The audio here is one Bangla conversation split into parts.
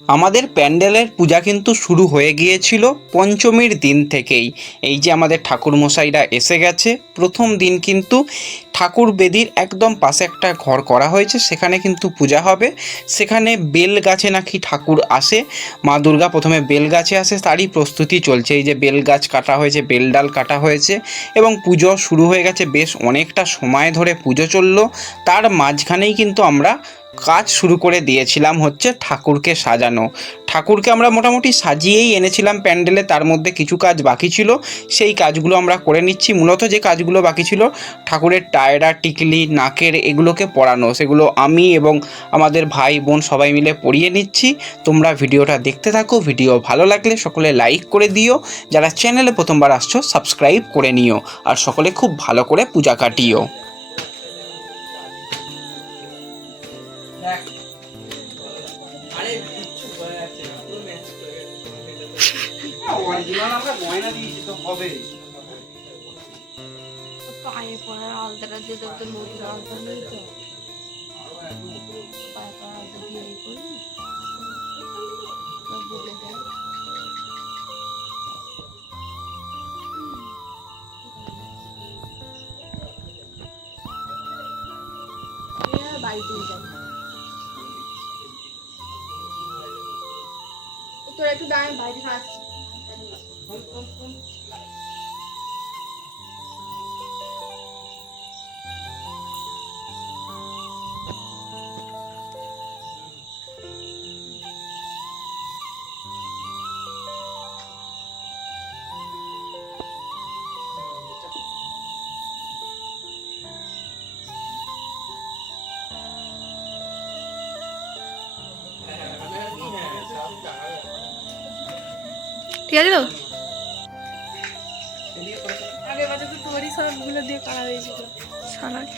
আমাদের প্যান্ডেলের পূজা কিন্তু শুরু হয়ে গিয়েছিল পঞ্চমীর দিন থেকেই। এই যে আমাদের ঠাকুরমশাইরা এসে গেছে। প্রথম দিন কিন্তু ঠাকুর বেদির একদম পাশে একটা ঘর করা হয়েছে, সেখানে কিন্তু পূজা হবে। সেখানে বেল গাছে নাকি ঠাকুর আসে, মা দুর্গা প্রথমে বেল গাছে আসে, তারই প্রস্তুতি চলছে। এই যে বেল গাছ কাটা হয়েছে, বেল ডাল কাটা হয়েছে এবং পুজো শুরু হয়ে গেছে। বেশ অনেকটা সময় ধরে পুজো চললো। তার মাঝখানেই কিন্তু আমরা কাজ শুরু করে দিয়েছিলাম হচ্ছে ঠাকুরকে সাজানো। ঠাকুরকে আমরা মোটামুটি সাজিয়েই এনেছিলাম প্যান্ডেলে, তার মধ্যে কিছু কাজ বাকি ছিল, সেই কাজগুলো আমরা করে নিচ্ছি। মূলত যে কাজগুলো বাকি ছিল ঠাকুরের টায়রা, টিকলি, নাকের এগুলোকে পরানো, সেগুলো আমি এবং আমাদের ভাই বোন সবাই মিলে পরিয়ে নিচ্ছি। তোমরা ভিডিওটা দেখতে থাকো। ভিডিও ভালো লাগলে সকলে লাইক করে দিও, যারা চ্যানেলে প্রথমবার আসছো সাবস্ক্রাইব করে নিও, আর সকলে খুব ভালো করে পূজা কাটিও। পায়ে পড়ার আলতাটা দিয়ে দেবো, তো নদীর আলতা নেই তো, পায়ে পড়ার আলতা দিয়ে এই করবি বলে দেয়। বাড়িতেই যাবো, তোরা একটু দাঁড়ায়, বাইরে আসছি। ঠিক আছে তো? আগের বছর তো তোরই সবগুলো দিয়ে করা হয়েছিল সালাড।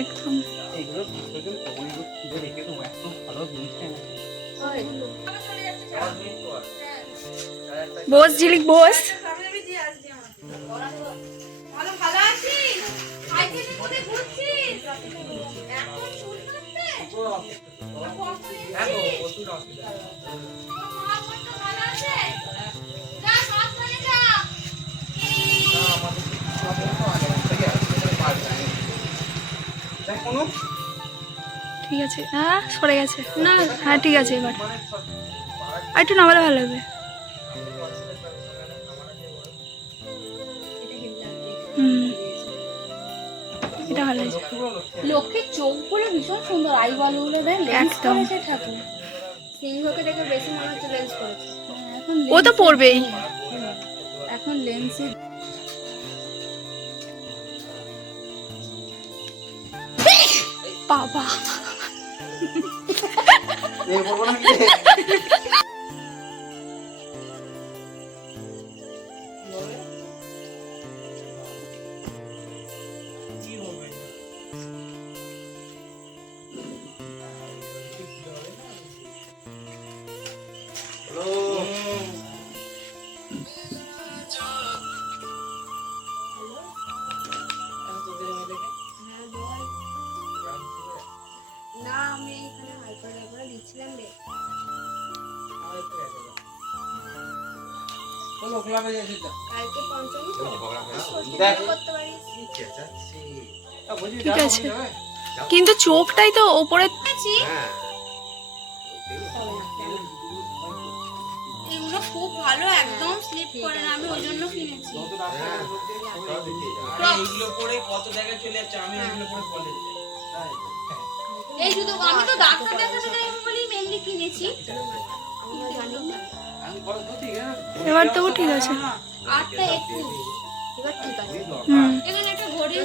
একদম বস ঝিলিক বস। ঠিক আছে, হ্যাঁ সরে গেছে না, হ্যাঁ ঠিক আছে। এবার আর একটু নামালে ভালো হবে। এটা ভালো হয়েছে। লক্ষ্মীর চোখগুলো ভীষণ সুন্দর, আইবলগুলো দেয় লেন্স করেছে ঠাকুর। সিংহকে দেখে বেশি মনে হচ্ছে লেন্স করেছে। এখন ও তো পড়বেই। এখন লেন্সে বাবা না, আমি এখানে হাইপার লেভেলে দিচ্ছিলাম রে। কালকে পঞ্চমী তো করতে পারিস। ঠিক আছে, কিন্তু চোখটাই তো ওপরে। এগুলো খুব ভালো, একদম স্লিপ করে না, আমি ওই জন্য কিনেছি। এই জুতো আমি তো ডাক্তার দেখাতে যাই বলি মেনলি কিনেছি। এবার তো ঠিক আছে। 8টা 21 এবার ঠিক আছে। হুম, এখানে একটা ঘড়ি